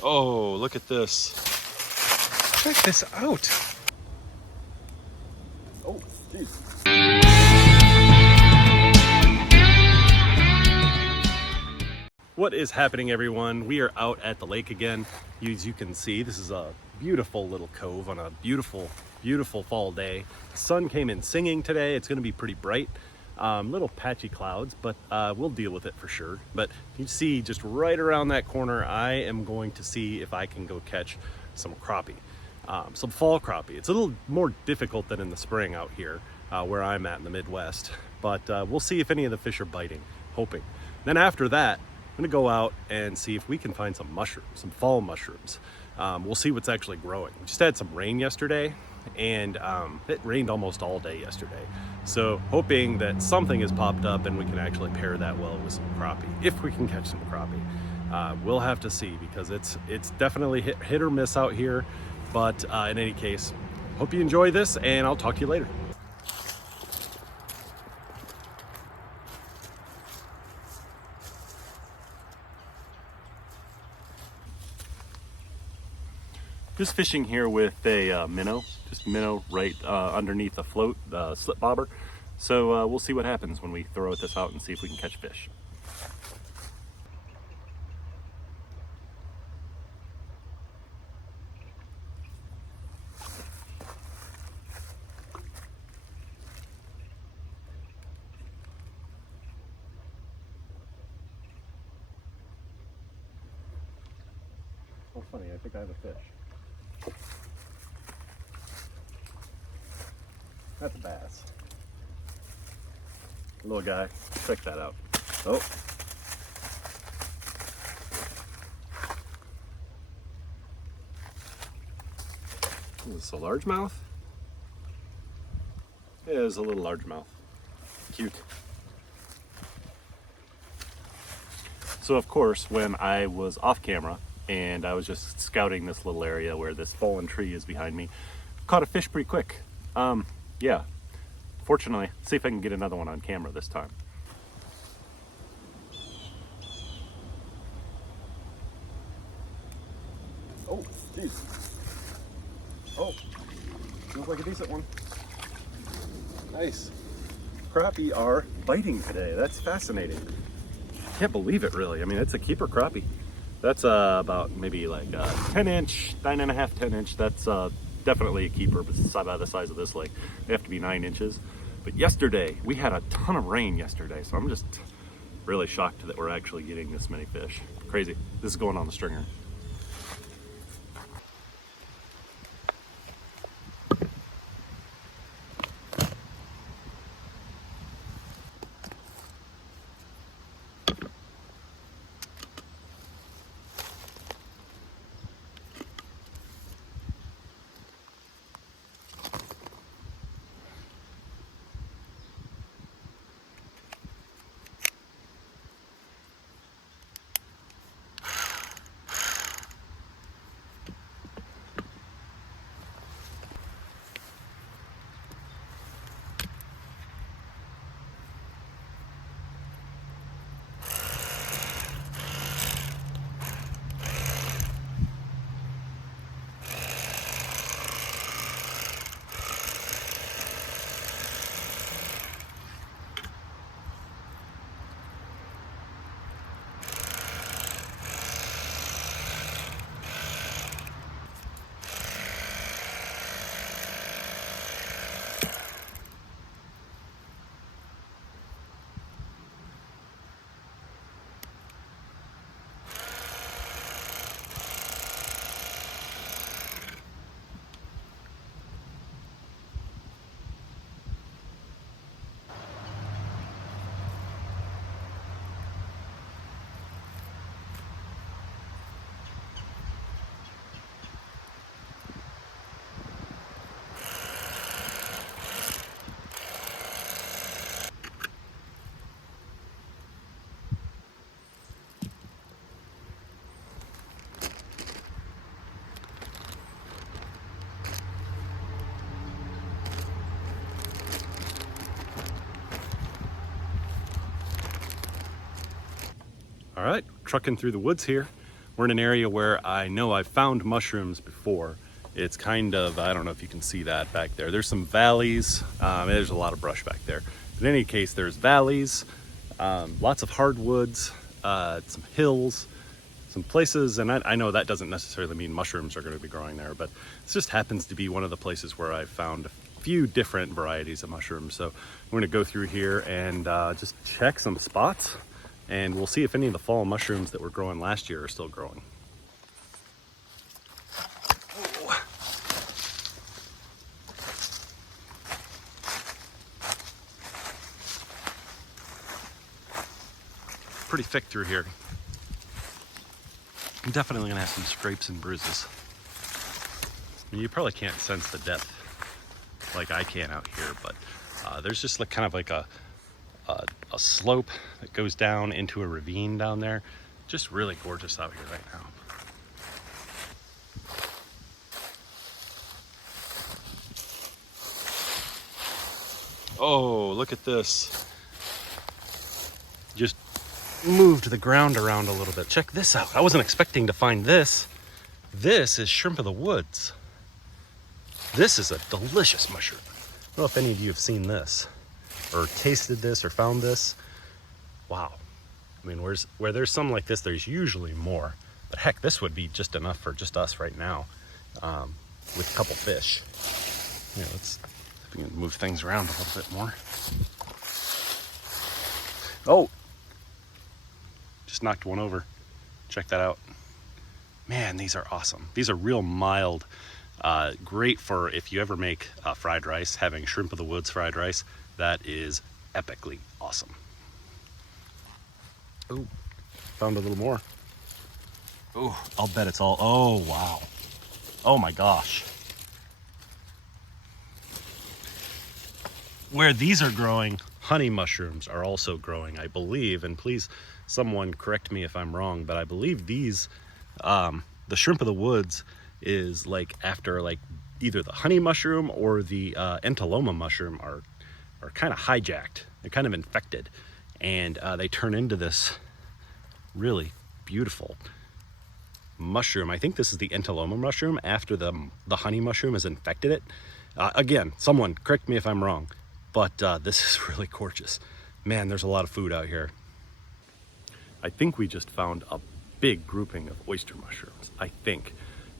Oh, look at this. Check this out. Oh, geez. What is happening, everyone? We are out at the lake again. As you can see, this is a beautiful little cove on a beautiful, beautiful fall day. The sun came in singing today. It's going to be pretty bright. Little patchy clouds, but we'll deal with it for sure. But you see just right around that corner, I am going to see if I can go catch some crappie, some fall crappie. It's a little more difficult than in the spring out here where I'm at in the Midwest, but we'll see if any of the fish are biting, hoping. Then after that, I'm gonna go out and see if we can find some mushrooms, some fall mushrooms. We'll see what's actually growing. We just had some rain yesterday, and it rained almost all day yesterday. So hoping that something has popped up and we can actually pair that well with some crappie, if we can catch some crappie. We'll have to see, because it's definitely hit or miss out here. But in any case, hope you enjoy this, and I'll talk to you later. Just fishing here with a minnow, just minnow right underneath the float, slip bobber. So we'll see what happens when we throw this out and see if we can catch fish. Oh, funny, I think I have a fish. That's a bass. Little guy, check that out. Oh. Is this a largemouth? It is a little largemouth. Cute. So of course, when I was off camera and I was just scouting this little area where this fallen tree is behind me, caught a fish pretty quick. Yeah, fortunately, see if I can get another one on camera this time. Oh, geez. Oh, feels like a decent one. Nice. Crappie are biting today. That's fascinating. Can't believe it, really. I mean, it's a keeper crappie. That's about maybe like a 10-inch, 9.5, 10-inch. That's definitely a keeper by the size of this lake. They have to be 9 inches. But yesterday, we had a ton of rain yesterday, so I'm just really shocked that we're actually getting this many fish. Crazy. This is going on the stringer. All right, trucking through the woods here. We're in an area where I know I've found mushrooms before. It's kind of, I don't know if you can see that back there. There's some valleys. There's a lot of brush back there. In any case, there's valleys, lots of hardwoods, some hills, some places, and I know that doesn't necessarily mean mushrooms are going to be growing there, but this just happens to be one of the places where I've found a few different varieties of mushrooms. So we're going to go through here and just check some spots, and we'll see if any of the fall mushrooms that were growing last year are still growing. Pretty thick through here. I'm definitely gonna have some scrapes and bruises. I mean, you probably can't sense the depth like I can out here, but there's just like kind of like a slope that goes down into a ravine down there. Just really gorgeous out here right now. Oh, look at this. Just moved the ground around a little bit. Check this out. I wasn't expecting to find this. This is shrimp of the woods. This is a delicious mushroom. I don't know if any of you have seen this or tasted this or found this. Wow. I mean, where there's some like this, there's usually more. But heck, this would be just enough for just us right now with a couple fish. Yeah, let's see if we can move things around a little bit more. Oh, just knocked one over. Check that out. Man, these are awesome. These are real mild. Great for if you ever make fried rice, having shrimp of the woods fried rice. That is epically awesome. Oh, found a little more. Oh, I'll bet it's all, oh, wow. Oh my gosh. Where these are growing, honey mushrooms are also growing, I believe, and please, someone correct me if I'm wrong, but I believe these, the shrimp of the woods is like after like either the honey mushroom or the entaloma mushroom are kind of hijacked. They're kind of infected, and they turn into this really beautiful mushroom. I think this is the entaloma mushroom after the honey mushroom has infected it. Again, someone correct me if I'm wrong, but this is really gorgeous. Man, there's a lot of food out here. I think we just found a big grouping of oyster mushrooms. I think.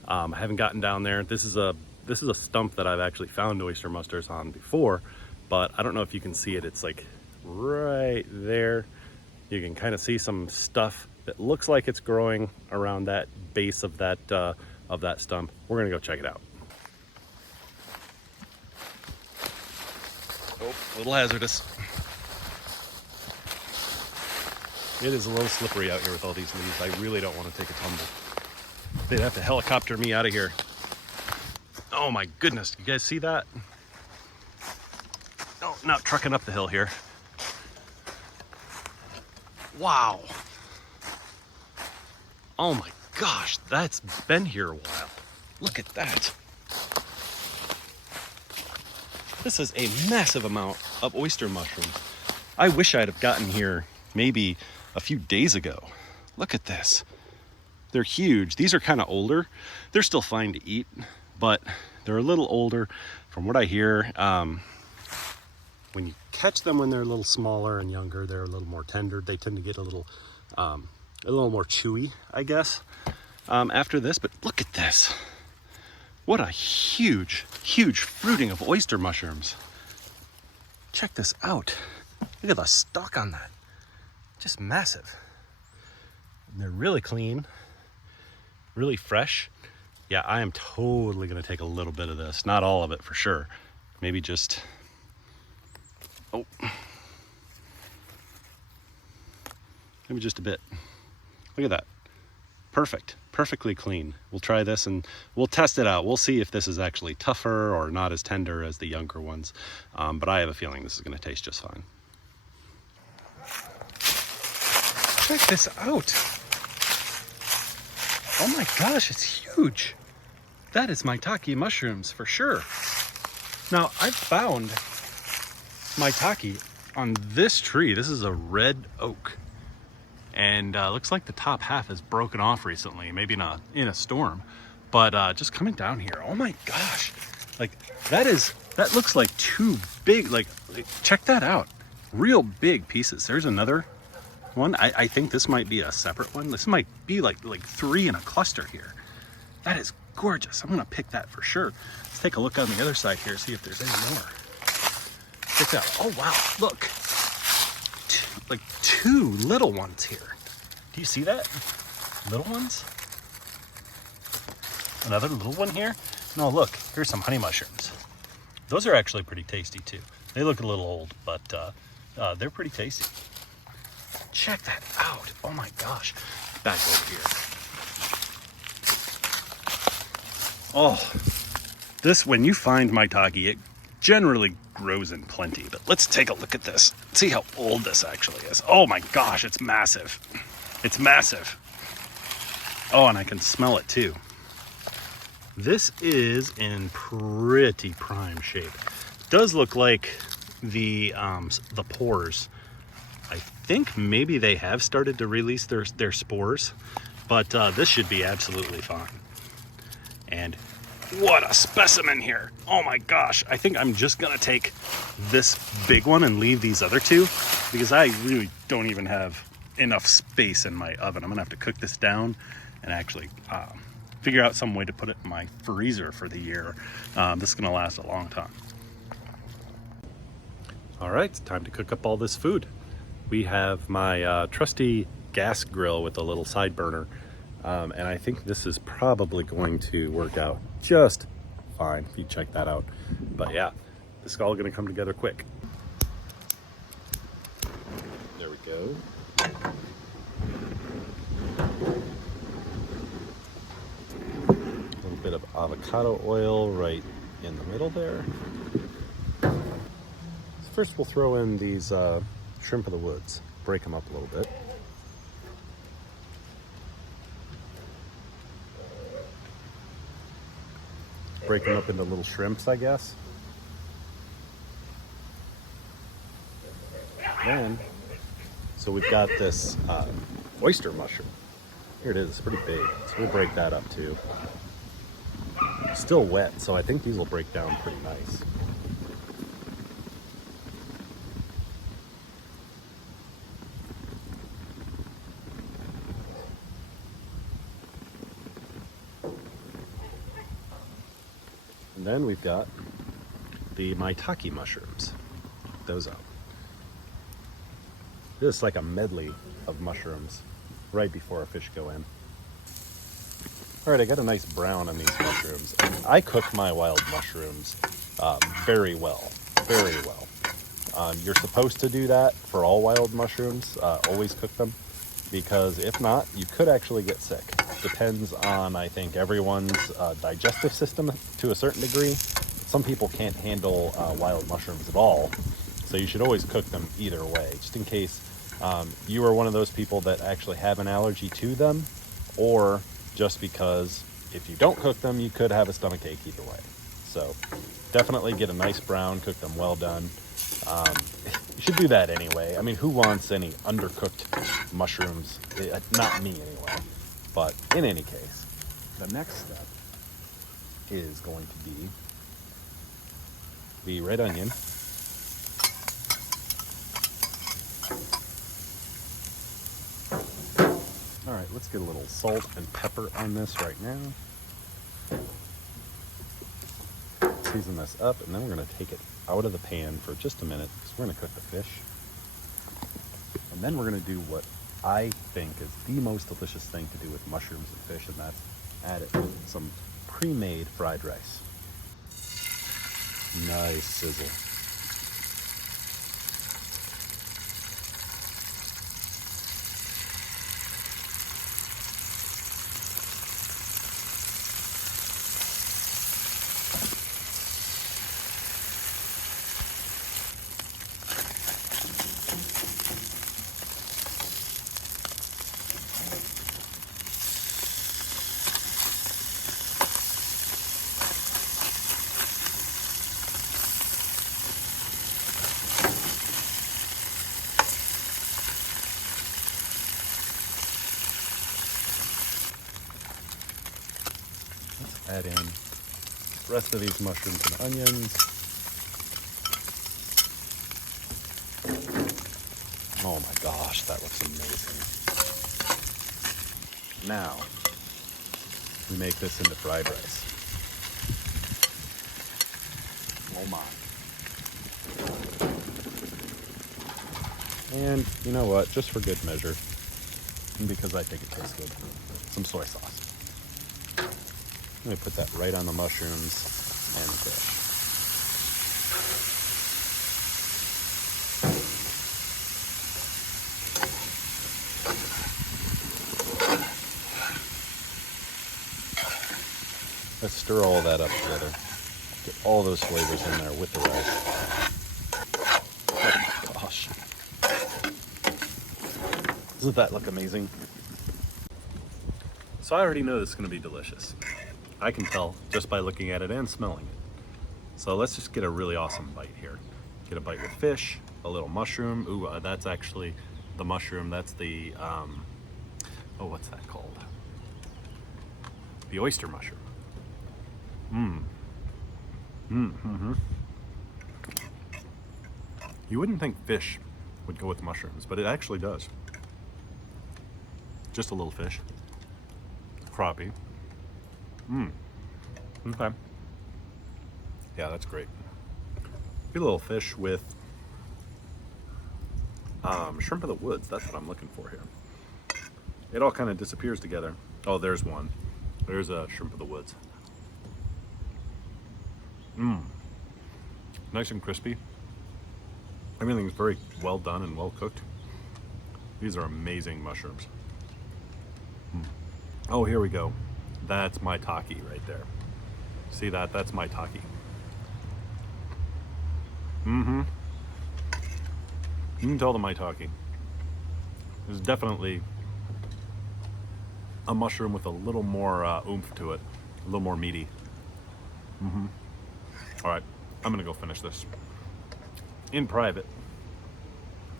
I haven't gotten down there. This is a stump that I've actually found oyster mushrooms on before, but I don't know if you can see it. It's like right there. You can kind of see some stuff that looks like it's growing around that base of that stump. We're gonna go check it out. Oh, a little hazardous. It is a little slippery out here with all these leaves. I really don't want to take a tumble. They'd have to helicopter me out of here. Oh my goodness, you guys see that? Oh, not trucking up the hill here. Wow. Oh my gosh, that's been here a while. Look at that. This is a massive amount of oyster mushrooms. I wish I'd have gotten here maybe a few days ago. Look at this. They're huge. These are kind of older. They're still fine to eat, but they're a little older. From what I hear, when you catch them when they're a little smaller and younger, they're a little more tender. They tend to get a little more chewy, I guess, after this. But look at this. What a huge, huge fruiting of oyster mushrooms. Check this out. Look at the stalk on that. Just massive. And they're really clean, really fresh. Yeah, I am totally gonna take a little bit of this. Not all of it for sure. Maybe just, oh. Maybe just a bit. Look at that. Perfect, perfectly clean. We'll try this and we'll test it out. We'll see if this is actually tougher or not as tender as the younger ones. But I have a feeling this is gonna taste just fine. Check this out. Oh my gosh, it's huge. That is Maitake mushrooms for sure. Now, I've found Maitake on this tree. This is a red oak. and looks like the top half has broken off recently, maybe not in a storm, but just coming down here. Oh my gosh, like that looks like two big, like check that out, real big pieces. There's another one. I think this might be a separate one. This might be like 3 in a cluster here. That is gorgeous. I'm gonna pick that for sure. Let's take a look on the other side here, see if there's any more. Check that out. Oh wow, look, two little ones here. Do you see that? Little ones? Another little one here? No, look, here's some honey mushrooms. Those are actually pretty tasty too. They look a little old, but they're pretty tasty. Check that out. Oh my gosh. Back over here. Oh, this, when you find Maitake, it generally grows in plenty, but let's take a look at this. See how old this actually is. Oh my gosh, it's massive. It's massive. Oh, and I can smell it too. This is in pretty prime shape. Does look like the pores, I think maybe they have started to release their spores, but this should be absolutely fine. And what a specimen here. Oh my gosh. I think I'm just gonna take this big one and leave these other two because I really don't even have enough space in my oven. I'm gonna have to cook this down and actually figure out some way to put it in my freezer for the year. This is gonna last a long time. All right, it's time to cook up all this food. We have my trusty gas grill with a little side burner. And I think this is probably going to work out just fine if you check that out. But yeah, this is all going to come together quick. There we go. A little bit of avocado oil right in the middle there. First we'll throw in these shrimp of the woods, break them up a little bit. Break them up into little shrimps, I guess. Then, so we've got this oyster mushroom. Here it is, it's pretty big. So we'll break that up too. Still wet, so I think these will break down pretty nice. And then we've got the Maitake mushrooms. Check those out. This is like a medley of mushrooms right before our fish go in. All right, I got a nice brown on these mushrooms. And I cook my wild mushrooms very well, very well. You're supposed to do that for all wild mushrooms, always cook them, because if not, you could actually get sick. Depends on, I think, everyone's digestive system to a certain degree. Some people can't handle wild mushrooms at all, so you should always cook them either way, just in case you are one of those people that actually have an allergy to them, or just because if you don't cook them, you could have a stomachache either way. So definitely get a nice brown, cook them well done. You should do that anyway. I mean, who wants any undercooked mushrooms? Not me anyway. But in any case, the next step is going to be the red onion. All right, let's get a little salt and pepper on this right now. Season this up, and then we're going to take it out of the pan for just a minute because we're going to cook the fish. And then we're going to do what I think is the most delicious thing to do with mushrooms and fish, and that's add it with some pre-made fried rice. Nice sizzle. Add in the rest of these mushrooms and onions. Oh my gosh, that looks amazing. Now, we make this into fried rice. Oh my. And you know what, just for good measure, and because I think it tastes good, some soy sauce. Let me put that right on the mushrooms and the fish. Let's stir all that up together. Get all those flavors in there with the rice. Oh my gosh. Doesn't that look amazing? So I already know this is going to be delicious. I can tell just by looking at it and smelling it. So let's just get a really awesome bite here. Get a bite with fish, a little mushroom. Ooh, that's actually the mushroom. That's the, oh, what's that called? The oyster mushroom. You wouldn't think fish would go with mushrooms, but it actually does. Just a little fish. Crappie. Okay. Yeah, that's great. Get a little fish with shrimp of the woods. That's what I'm looking for here. It all kind of disappears together. Oh, there's one. There's a shrimp of the woods. Nice and crispy. Everything's very well done and well cooked. These are amazing mushrooms. Oh, here we go. That's Maitake right there. See that? That's Maitake. You can tell the Maitake. There's definitely a mushroom with a little more oomph to it, a little more meaty. All right, I'm gonna go finish this in private.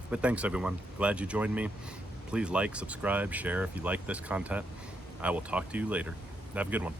But thanks everyone, glad you joined me. Please like, subscribe, share if you like this content. I will talk to you later. Have a good one.